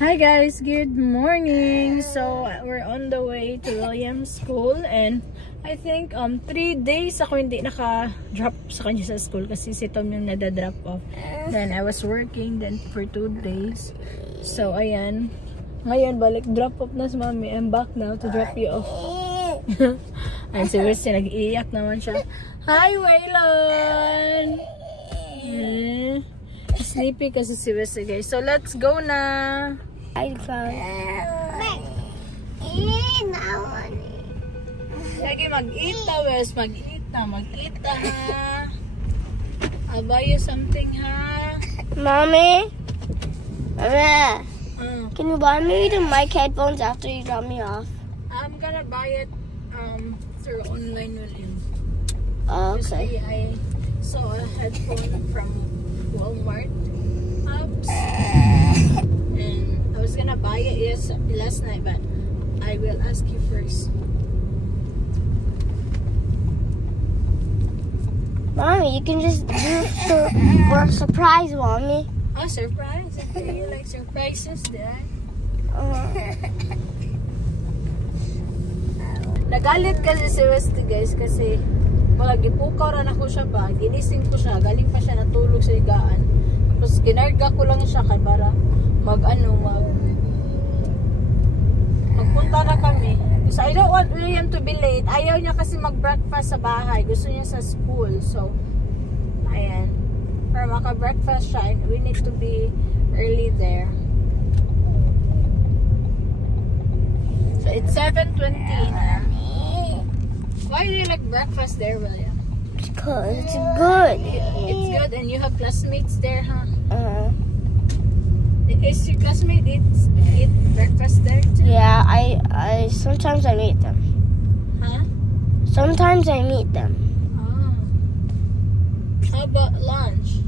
Hi guys, good morning. So we're on the way to William's school and I think 3 days ako hindi naka-drop sa kanya sa school kasi si Tom yung nada-drop off. Then I was working then for 2 days. So ayan, ngayon balik drop off na si Mommy. I'm back now to drop you off. And si Wesley nag-iiyak naman siya. Hi Waylon! Sleepy kasi si Wesley guys. So let's go na. Lagi mag-ita, Wes. Mag-ita ha. I'll buy you something, ha? Mommy? Can you buy me the mic headphones after you drop me off? I'm gonna buy it through online with you. Okay. I saw a headphone from Walmart apps. And I was gonna buy it last night, but I will ask you first. Mommy, you can just do for a surprise, Mommy. Oh, surprise? Okay, you like surprises, Dad? Nagalit kasi si Westy, guys, kasi gipukaw rin ako siya ba. Ginising ko siya. Galing pa siya natulog sa higaan. Tapos kinarga ko lang siya kay para magpunta na kami. So I don't want William to be late. Ayaw niya kasi mag-breakfast sa bahay. Gusto niya sa school. So, ayan. Para maka-breakfast siya, we need to be early there. So it's 7:20 na. Why do you like breakfast there, William? Because it's good. It's good and you have classmates there, huh? Is your classmate eat breakfast there too? Yeah, I sometimes I meet them. Huh? Sometimes I meet them. Oh. How about lunch?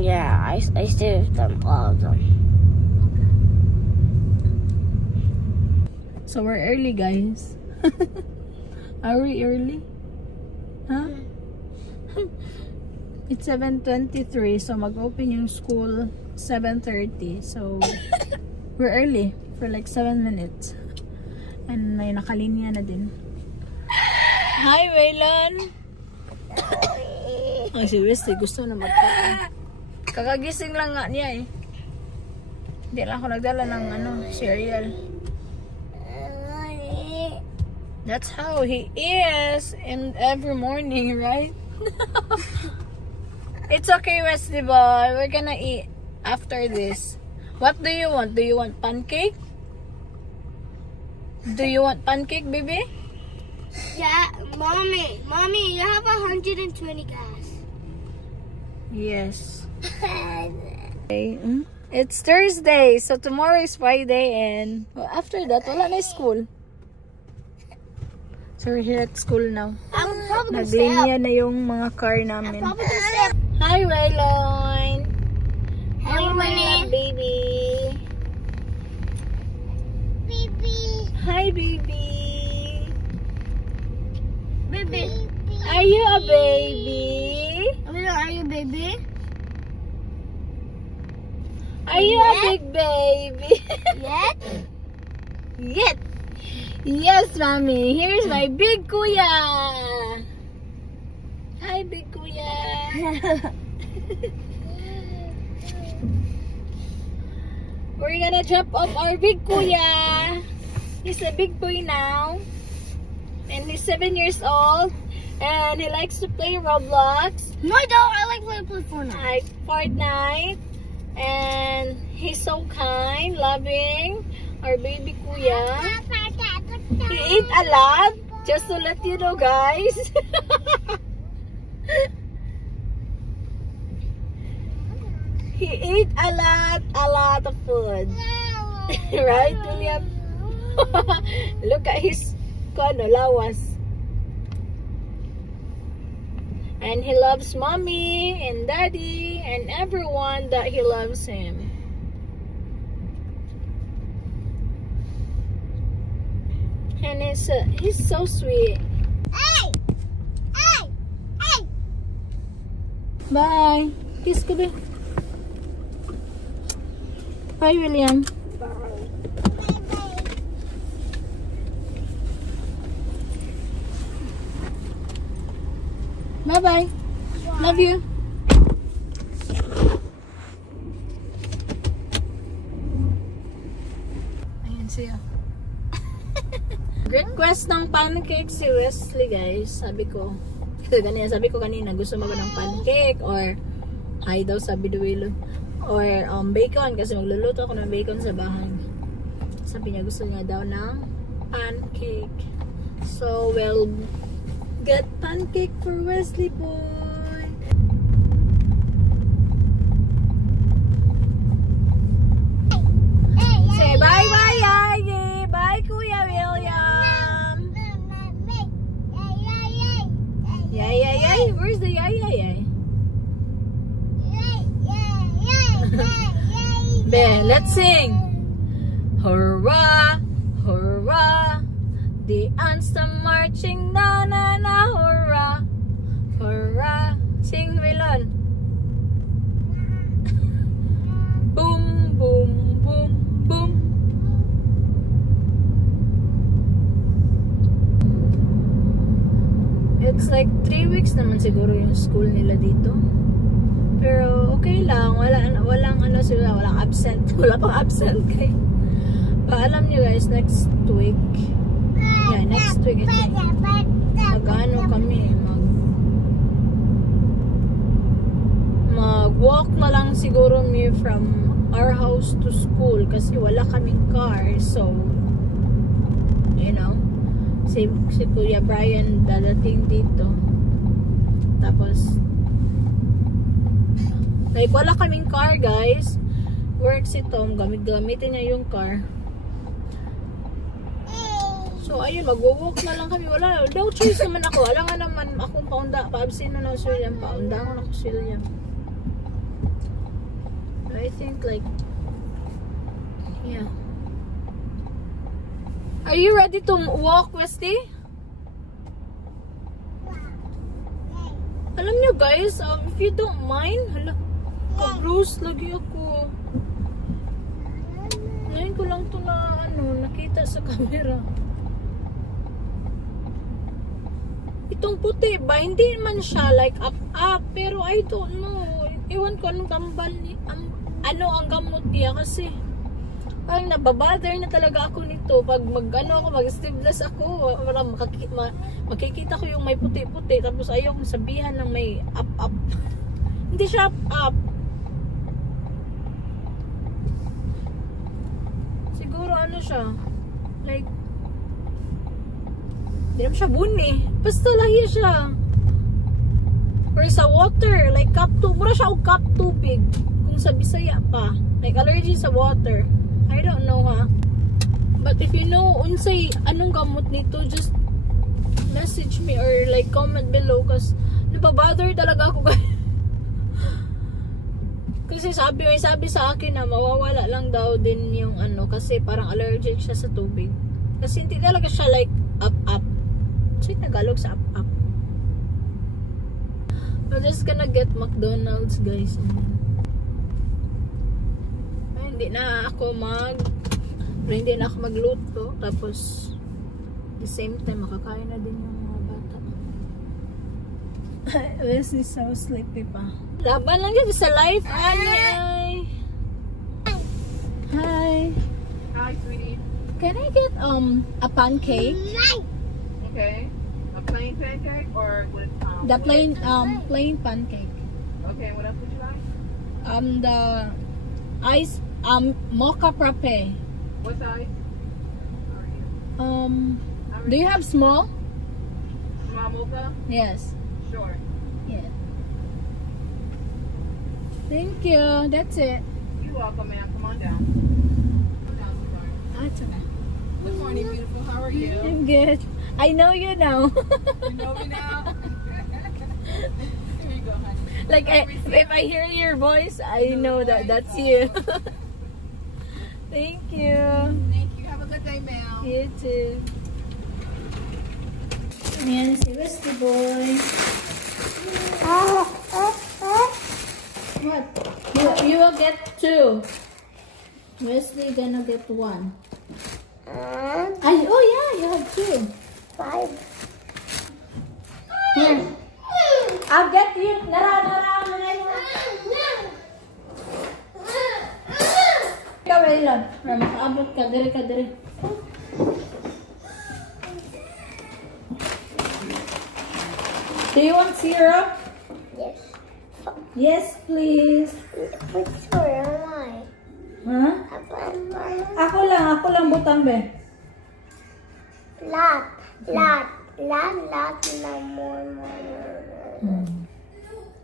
Yeah, I stay with them, all of them. Okay. So we're early, guys. Are we early? Huh? It's 7:23, so mag-open yung school 7:30. So we're early for like 7 minutes. And may nakalinya na din. Hi, Waylon! Oh, si Wesley gusto na magkain. Kakagising lang nga niya eh. Hindi lang ako nagdala ng cereal. That's how he is in every morning, right? It's okay, Wesley boy. We're gonna eat after this. What do you want? Do you want pancake? Do you want pancake, baby? Yeah, Mommy, you have 120 gas. Yes. Okay. It's Thursday, so tomorrow is Friday, and after that, wala na school. So we're here at school now. Naglinya na yung mga car namin. Hi, Waylon. Hi, my baby. Baby. Hi, baby. Baby. Are you a baby? Are you a baby? Are you a big baby? Yet? Yet. Yes, Mommy. Here's my big kuya. Hi, big kuya. We're gonna drop off our big kuya. He's a big boy now. And he's 7 years old. And he likes to play Roblox. No, I don't. I like to play Fortnite. Fortnite. And he's so kind, loving. Our baby kuya. He ate a lot. Just to let you know, guys. He ate a lot of food. Right, William? Look at his lawas. And he loves Mommy and Daddy and everyone that he loves him. And he's so sweet. Hey! Bye. Kiss ko ba? Bye, William. Bye-bye. Love you. Ayan siya. Request ng pancake si Wesley, guys. Sabi ko kanina, gusto mo ba ng pancake or hi daw, sabi Duwilo. Or bacon, kasi magluluto ako ng bacon sa bahay. Sabi niya gusto niya daw ng pancake. So, we'll get pancake for Wesley boy. Say bye-bye, Yaya. Bye, Kuya William. Yay. Where's the yay? Ben, let's sing. Hurrah, hurrah. The ants are marching, na na na, hurrah, hurrah. Sing, Wilon. Boom, boom, boom, boom. It's like 3 weeks naman siguro yung school nila dito. Pero okay lang, walang ano sila, walang absent. Wala pang absent kay. Paalam nyo guys, next week. Yeah, next week I think. Mag-ano kami, mag-walk na lang siguro me from our house to school kasi wala kaming car. So, you know, si Kuya Brian dadating dito. Tapos like wala kaming car guys. Work si Tom, gamitin niya yung car. So ayun, mag-walk na lang kami. Wala, no choice naman ako. Alam nga naman akong pa-absent na si William. Paundangan ako si William. I think like yeah. Are you ready to walk, Westy? Alam niyo guys, if you don't mind, hala, ka-bruise lagi ako. Ngayon ko lang to na nakita sa camera. Itong puti ba, hindi man siya like up, pero I don't know. Ewan ko anong tambal ni ang gamot niya kasi parang nababother na talaga ako nito pag mag-sleeveless ako, makikita ko yung may puti-puti tapos ayaw kong sabihan ng may up. Hindi siya up. Siguro ano siya like hindi naman siya buni, basta lahi siya or sa water like mura siya o cup tubig kung sa Bisaya pa, like allergy sa water. I don't know ha. But if you know unsay anong gamot nito, just message me or like comment below kasi nababother talaga ako guys. Kasi may sabi sa akin na mawawala lang daw din yung kasi parang allergic siya sa tubig. Kasi hindi talaga siya like up. Check Tagalog sa up. We're just gonna get McDonald's guys. Hindi na ako magluto, tapos the same time makakain na din yung mga bata. Wesley so sleepy pa. Laban lang dito sa life. Hi, sweetie. Can I get a pancake? Okay. A plain pancake or with The plain pancake. Okay, what else would you like? The ice mocha frappe. What size? Do you have small? Small mocha? Yes. Sure. Yeah. Thank you. That's it. You're welcome, ma'am. Come on down. Come down, sweetheart. Good morning, beautiful. How are you? I'm good. I know you now. You know me now? Here you go, honey. Like if I hear your voice, I know that's you. Thank you. Thank you. Have a good day, ma'am. You too. Ayan si Wesley boy. What? You will get 2. Wesley gonna get 1. And Ay, oh yeah, you have 2. 5. Here. I'll get you. Nara. Ikaw, Elon. Makaabot ka. Diri. Do you want syrup? Yes. Yes, please. Which story am I? Huh? Ako lang butang be. Lot. Na more.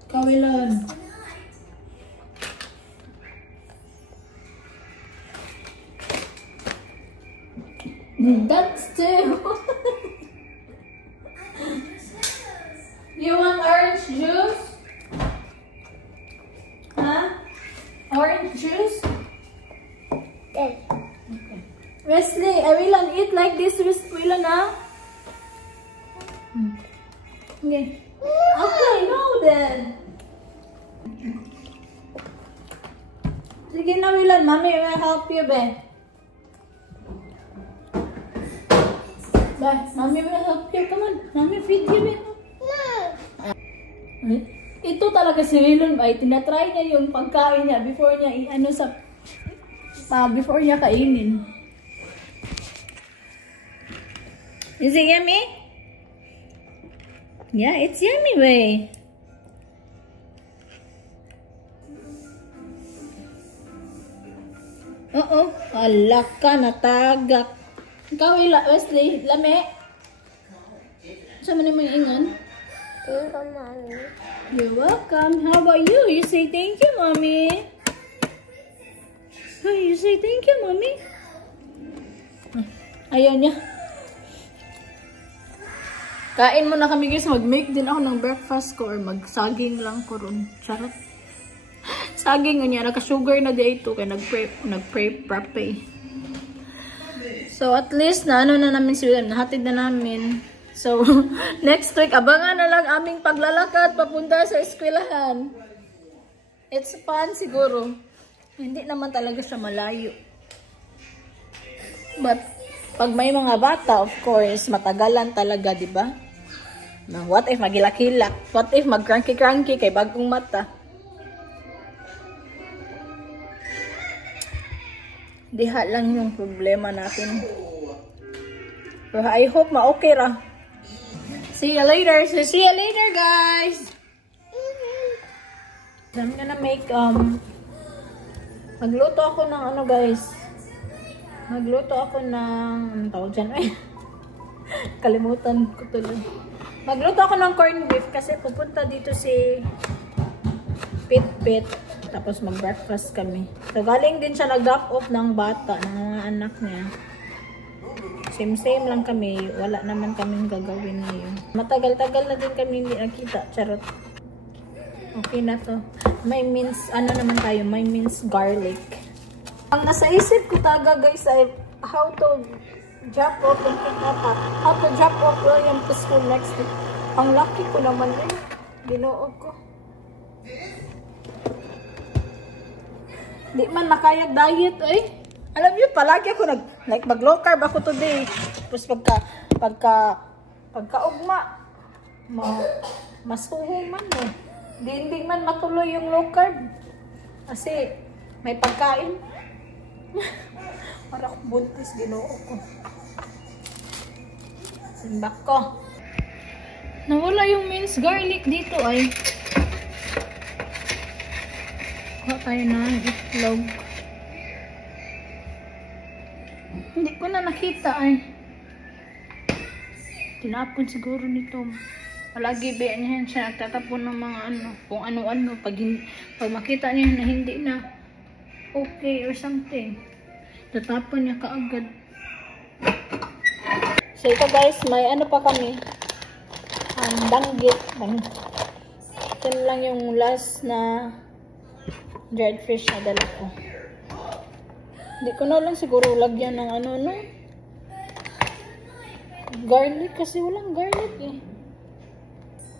Ikaw, Elon. That's 2. You want orange juice? Huh? Orange juice? Yes. Okay. Wesley, I will eat like this, Wesley, na? Okay. Okay, no then. Sige na, Willan. Mommy will help you, be. Bye. Mommy will help you. Come on. Mommy feed you, be. Ito talaga si Willan ay tinatry niya yung pagkain niya before niya before niya kainin. Is it yummy? Yeah, it's yummy, way. Alak ka, natagak. Ikaw, Wesley, lame. Saan mo naman ingon? Thank you, Mommy. You're welcome. How about you? You say thank you, Mommy. Oh, you say thank you, Mommy. Ayaw niya. Kain muna kami guys. Mag-make din ako ng breakfast ko or mag-saging lang ko ron. Charot. Saging niya. Naka-sugar na dito. Kaya nag-prep eh. So at least na na namin si William. Nahatid na namin. So, next week, abangan na lang aming paglalakad papunta sa eskwelahan. It's fun siguro. Hindi naman talaga siya malayo. But, pag may mga bata, of course, matagalan talaga, di ba? What if magilak-hilak? What if mag-cranky-cranky kay bagong mata? Diha lang yung problema natin. Pero I hope ma-okay ra. See you later. So, see you later, guys. So, I'm gonna make, magluto ako ng ano, guys. Magluto ako ng, anong tawag dyan? Ay, kalimutan ko tuloy. Magluto ako ng corned beef kasi pupunta dito si Pit. Tapos mag-breakfast kami. So, galing din siya nag-drop off ng bata, ng mga anak niya. Same lang kami. Wala naman kaming gagawin ngayon. Matagal-tagal na din kami hindi nakita. Charot. Okay na to. May minced, ano naman tayo? May minced garlic. Ang nasa isip ko taga guys ay how to drop off and pick up. How to drop off William to school next week. Ang lucky ko naman eh. Binuog ko. Di man makayag diet eh. Alam niyo, palagi ako mag-low carb ako today. Tapos pagka-ugma, masuho man eh. Hindi man matuloy yung low carb. Kasi may pagkain. Para akong buntis, ginoo ko. Simbak ko. Nawala yung minced garlic dito ay. Kuha tayo ng itlog. Hindi ko na nakita ay. Tinapon siguro nito. Palagi ba niya siya nagtatapon ng mga ano, kung ano-ano. Pag makita niya na hindi na okay or something, tatapon niya kaagad. So ito guys, may ano pa kami. Danggit. Ito lang yung last na dried fish na dala ko. Hindi ko na lang siguro lagyan ng ano, no? Garlic kasi walang garlic eh.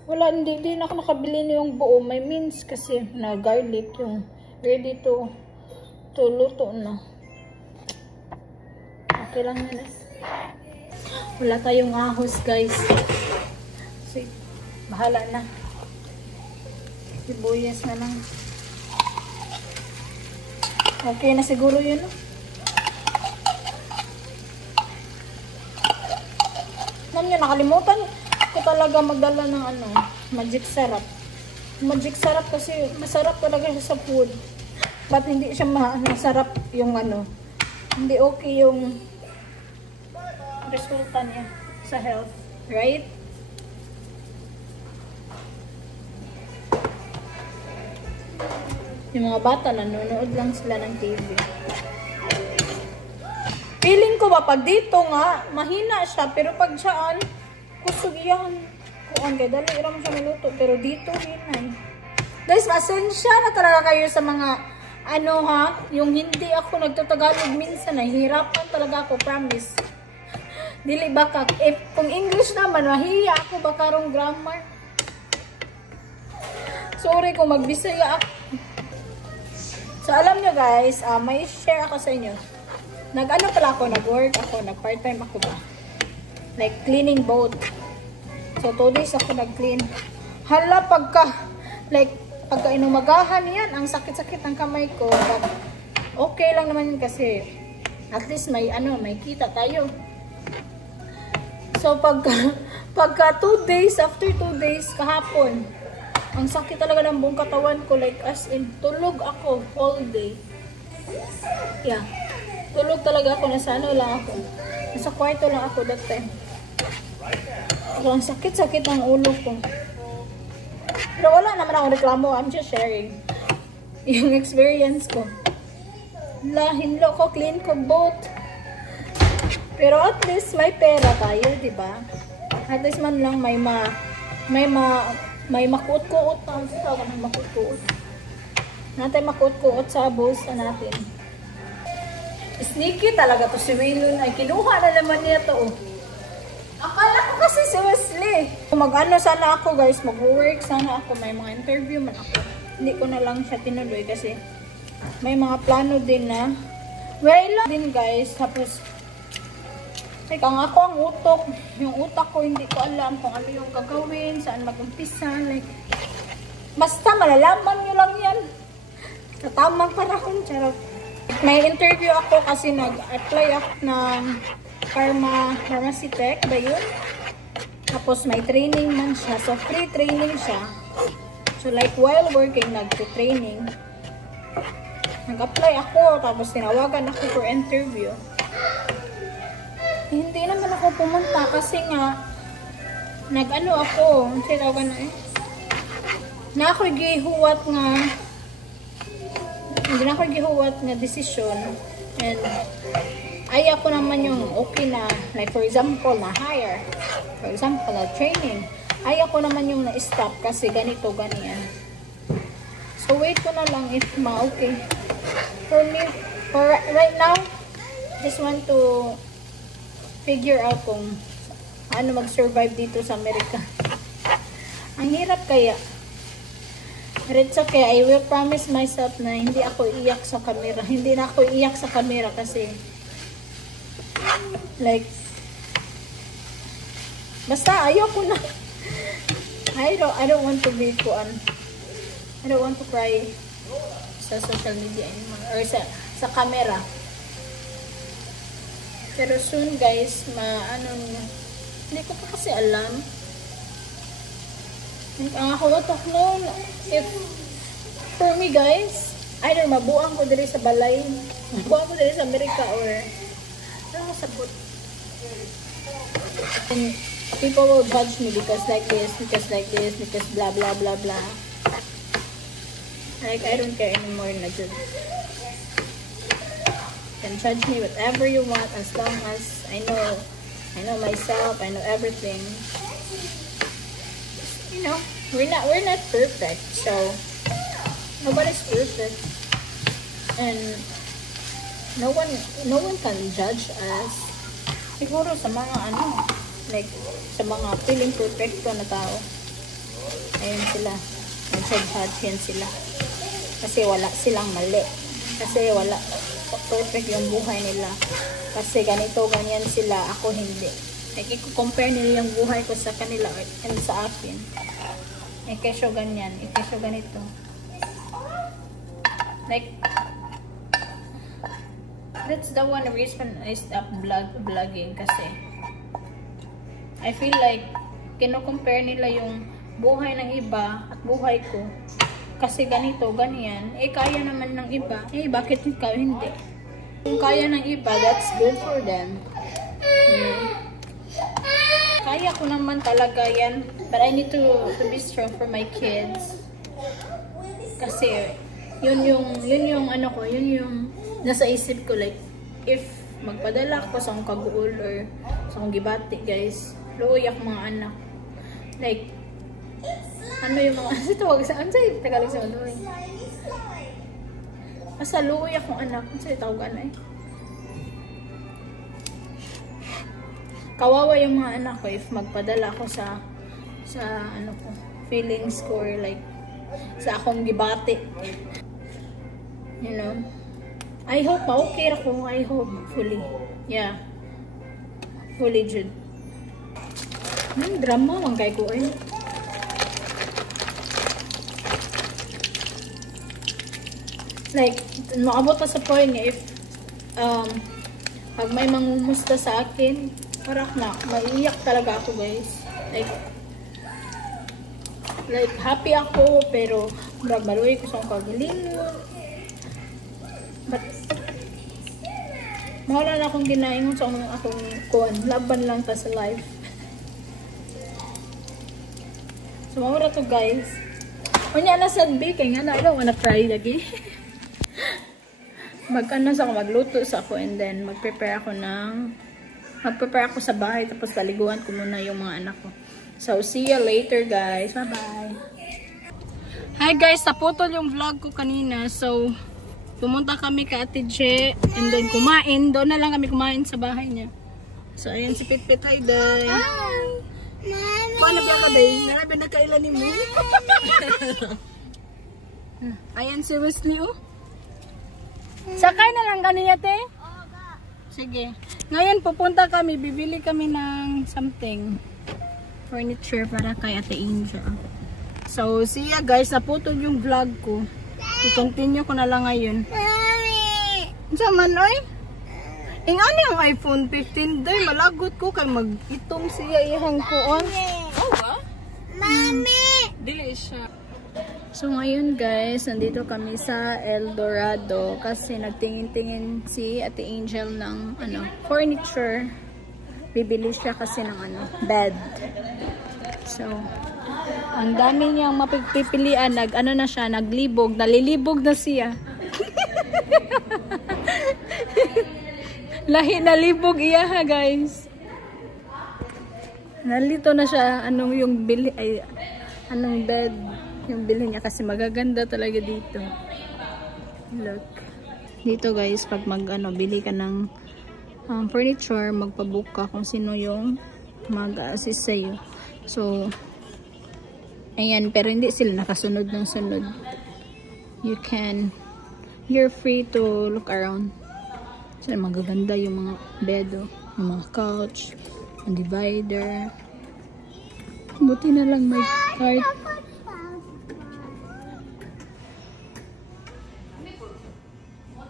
Wala, hindi na ako nakabili na yung buo. May mince kasi na garlic yung ready to luto na. Okay lang na. Wala tayong ahos, guys. So, bahala na. Sibuyas na lang. Okay na siguro yun, no? Alam niyo, nakalimutan ko talaga magdala ng magic syrup. Magic syrup kasi masarap talaga siya sa food. But hindi siya masarap yung hindi okay yung resulta niya sa health. Right? Yung mga bata, nanonood lang sila ng TV. Feeling ko ba, pag dito nga, mahina siya. Pero pag siyaan, kusog yan. Kuan kaya dali ram siya maluto. Pero dito, hinay. Guys, masensya na talaga kayo sa mga, yung hindi ako nagtatagalog minsan. Nahihirapan talaga ako, promise. Dili baka, kung English naman, mahiya ako baka rong grammar. Sorry kung magbisaya ako. So, alam nyo guys, may share ako sa inyo. Pala ako, nag-work ako, nag-part-time ako ba? Like, cleaning boat. So, 2 days ako nag-clean. Hala, pagka inumagahan yan, ang sakit-sakit ng kamay ko. But, okay lang naman yun kasi, at least may kita tayo. So, pagka 2 days, after 2 days, kahapon, ang sakit talaga ng buong katawan ko, like as in, tulog ako all day. Yeah. Tulog talaga ako, nasa lang ako. Nasa kwarto lang ako that time. So, ang sakit-sakit ng ulo ko. Pero wala naman akong reklamo, I'm just sharing yung experience ko. Hinlo ko, clean ko both. Pero at least may pera tayo, diba? At least man lang may makuot-kuot na. Ang tawag ng makuot-kuot. Natin makuot-kuot sa bulsa natin. Sneaky talaga to si Waylon. Ay, kinuha na naman niya to. Oh. Akala ko kasi si Wesley. Sana ako guys. Mag-work sana ako. May mga interview man ako. Hindi ko na lang siya tinuloy kasi may mga plano din na Waylon din guys. Tapos like, ang utok, yung utak ko, hindi ko alam kung ano yung gagawin, saan mag-umpisa, like, basta malalaman nyo lang yan. Sa tamang panahon, charot. May interview ako kasi nag-apply ako ng pharmacy tech, ba yun? Tapos may training man siya, so free training siya. So like, while working, nag-training, nag-apply ako, tapos tinawagan ako for interview. Hindi naman ako pumunta kasi nga ako, tinawagan na ako'y gihuwat nga desisyon and ay ako naman yung okay na, like for example na hire, for example na training, ay ako naman yung na-stop kasi ganito, ganyan. So wait ko na lang if okay. For me, for right now, just want to figure out kung ano mag-survive dito sa Amerika. Ang hirap kaya. But it's okay. I will promise myself na hindi ako iyak sa camera. Hindi na ako iyak sa camera kasi like basta ayoko na. I don't want to be I don't want to cry sa social media anymore or sa camera. Pero soon guys, hindi ko pa kasi alam. Ang ako noon, if for me guys, either mabuang ko diri sa balay, mabuang ko diri sa Amerika or sabot. And people will judge me because like this, because blah blah blah blah. Like I don't care anymore na jud. Can judge me whatever you want as long as I know myself, I know everything. You know, we're not perfect, so nobody's perfect, and no one can judge us. Siguro sa mga like sa mga feeling perfecto na tao, ayun sila, nag-judge sila kasi wala silang mali, kasi wala perfect yung buhay nila. Kasi ganito, ganyan sila, ako hindi. Like, i-compare nila yung buhay ko sa kanila and sa akin. Ikesyo ganyan, ikesyo ganito. Like, that's the one reason I stopped vlogging kasi I feel like kino-compare nila yung buhay ng iba at buhay ko. Kasi ganito, ganyan. Eh, kaya naman ng iba. Eh, bakit ikaw hindi? Kung kaya ng iba, that's good for them. Kaya ko naman talaga yan. But I need to be strong for my kids. Kasi, yun yung ano ko, yun yung nasa isip ko. Like, if magpadala ko sa akong kaguol or sa akong gibati, guys, luoy ako mga anak. Like, ano yung mga, ano tawag sa, ano sa'yo, Tagalog sa luoy. Asa luoy akong anak, ano sa'yo tawag ano eh. Kawawa yung mga anak ko if magpadala ko sa ano ko, feelings ko or like, sa akong gibati. You know? I hope, okay ako, I hope, fully. Yeah. Fully, Jude. Drama, manggay ko eh. Like, maabot pa sa point if pag may mangumusta sa akin, parang na, maiiyak talaga ako, guys. Like happy ako, pero maluwi ko sa kagalingon. But, mawala na akong ginaingon sa akong kuwan. Laban lang ta sa life. So, mawala to, guys. Unya na sad be, kaya nga na, I don't wanna cry lagi. Mag-ano sa ako, magluto sa ako, and then mag-prepare ako sa bahay, tapos paliguan ko muna yung mga anak ko. So, see you later, guys. Bye-bye. Hi, guys. Naputol yung vlog ko kanina. So, pumunta kami ka Ate Je, and then kumain. Doon na lang kami kumain sa bahay niya. So, ayan si Pitpit. Hi, Day. Hi! Mommy! Paano biya ka, Day? Narabi na kailan ni mo? Ayan si Wesley, oh. Sakay na lang kanina, te? Sige. Ngayon, pupunta kami. Bibili kami ng something. Furniture para kay Ate Angel. So, see ya, guys. Naputol yung vlog ko. I-continue ko na lang ngayon. Mommy! Saman, oy? Ano yung iPhone 15? Day, malagot ko kay mag-itong siya ihang kuon. Oh, ba? Mommy! Dili siya. So ngayon, guys, nandito kami sa El Dorado kasi nagtingin-tingin si Ate Angel ng furniture. Bibili siya kasi ng bed. So, ang dami niyang mapipilian. Naglibog. Nalilibog na siya. Lahi nalibog iya, ha, guys. Nalito na siya anong bed yung bilhin niya kasi magaganda talaga dito. Look. Dito, guys, pag bili ka ng furniture, magpabook ka kung sino yung mag-assist sa'yo. So, ayan, pero hindi sila nakasunod ng sunod. You're free to look around. So, magaganda yung mga bed, yung mga couch, yung divider. Buti na lang may cart.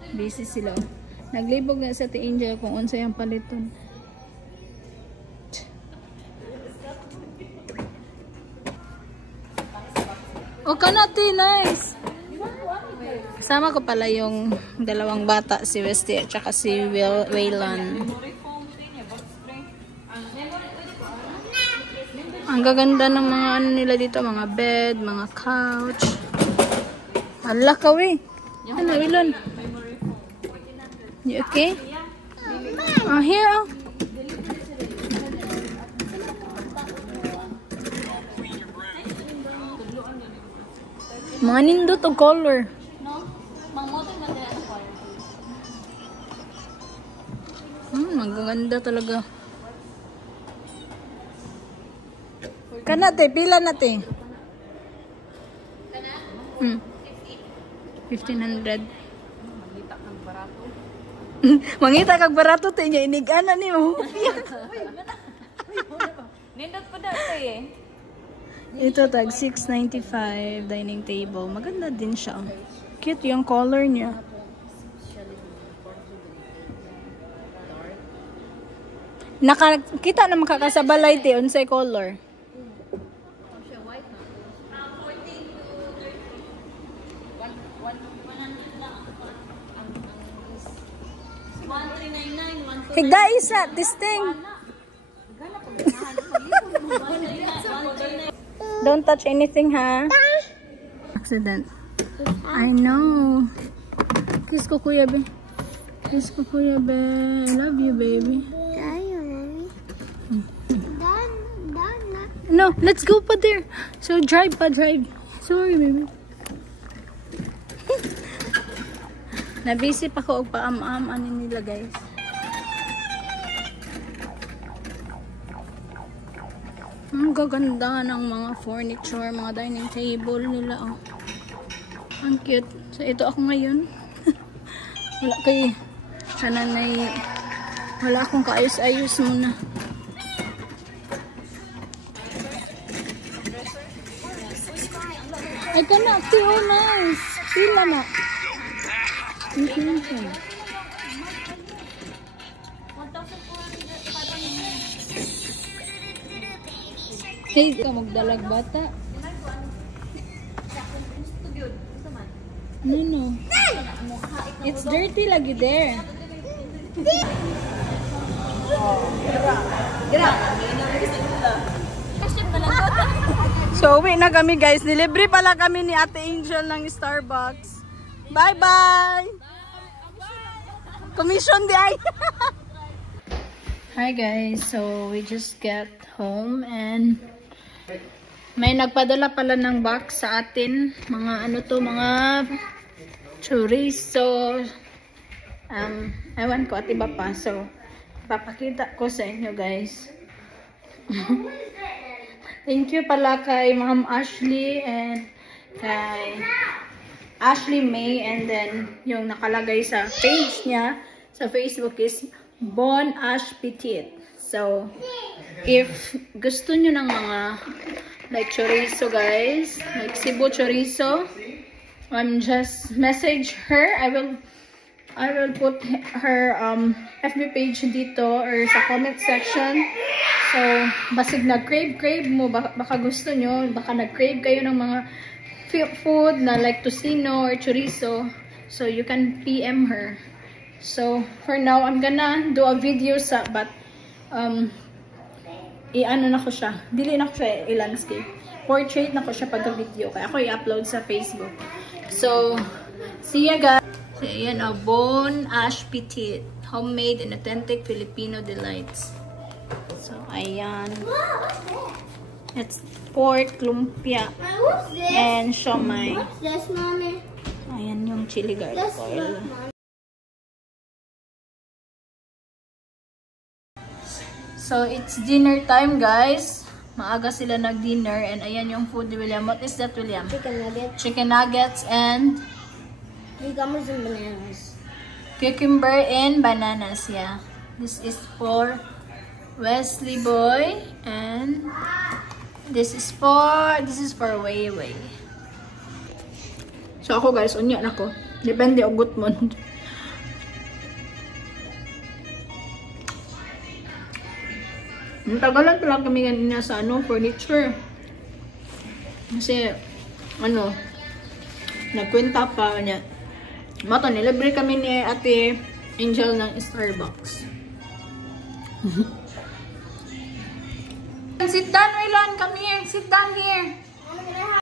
Busy sila. Naglibog na sa Ate Angel kung unsa yung paliton. O kanati, nice! Kasama ko pala yung dalawang bata, si Westy at saka si Waylon. Ang gaganda ng mga nila dito, mga bed, mga couch. Hala ka, we! Ano, Waylon? You okay? Oh, here, oh. Mga nindot o color. Magaganda talaga. Kanate, pila nate? 1,500. Magita kang barato. Mangita kag barato te nya inigana ni mo. Nindot po dati eh. Ito tag 695 dining table. Maganda din siya. Cute yung color niya. Nakita na makakasabalay te unsay color. Hey guys, this thing. Don't touch anything, ha? Accident. I know. Kiss ko kuya be. Kiss ko kuya be. I love you, baby. No, let's go pa there. So drive pa, drive. Sorry, baby. Nabisi pa ko og paam-am ani nila, guys. Ang gaganda ng mga furniture, mga dining table nila, oh. Ang cute. So ito ako ngayon. Wala kay sananay. Wala akong kaayos-ayos muna. I cannot see how nice. Sila na. Hey, ka magdalag bata. No. It's dirty lagi there. So, uwi na kami guys. Nilibre pala kami ni Ate Angel ng Starbucks. Bye-bye! Commission di ay! Hi guys, so we just got home and may nagpadala pala ng box sa atin. Mga ano to, mga chorizo. Ewan ko at iba pa. So, papakita ko sa inyo guys. Thank you pala kay Ma'am Ashley and kay Ashley May, and then yung nakalagay sa page niya sa Facebook is Bon Ash Petit. So, if gusto nyo ng mga like chorizo guys, like Cebu chorizo, just message her. I will put her FB page dito or sa comment section. So, basig nag-crave mo, baka gusto nyo, baka nag-crave kayo ng mga food na like tocino or chorizo, so you can PM her. So for now I'm gonna do a video sa but i-ano na ko siya, dili na ko siya i-landscape, portrait na ko siya pagka video kaya ako i-upload sa Facebook. So see ya guys. So ayan, a Bon Ash Petit, homemade and authentic Filipino delights. So ayan, it's pork, lumpia, and siomai. What's this, Mommy? Ayan yung chili garlic oil. So, it's dinner time, guys. Maaga sila nag-dinner. And ayan yung food ni William. What is that, William? Chicken nuggets. Chicken nuggets and Cucumbers and bananas. cucumber and bananas, yeah. This is for Wesley Boy. And this is for Wei Wei. So ako guys, unya na ko. Depende o good mo. Tagalan pala kami kanina sa furniture. Kasi nagkwenta pa niya. Mato, nilibre kami ni Ate Angel ng Starbucks. Sit down, Waylon. Come here. Sit down here.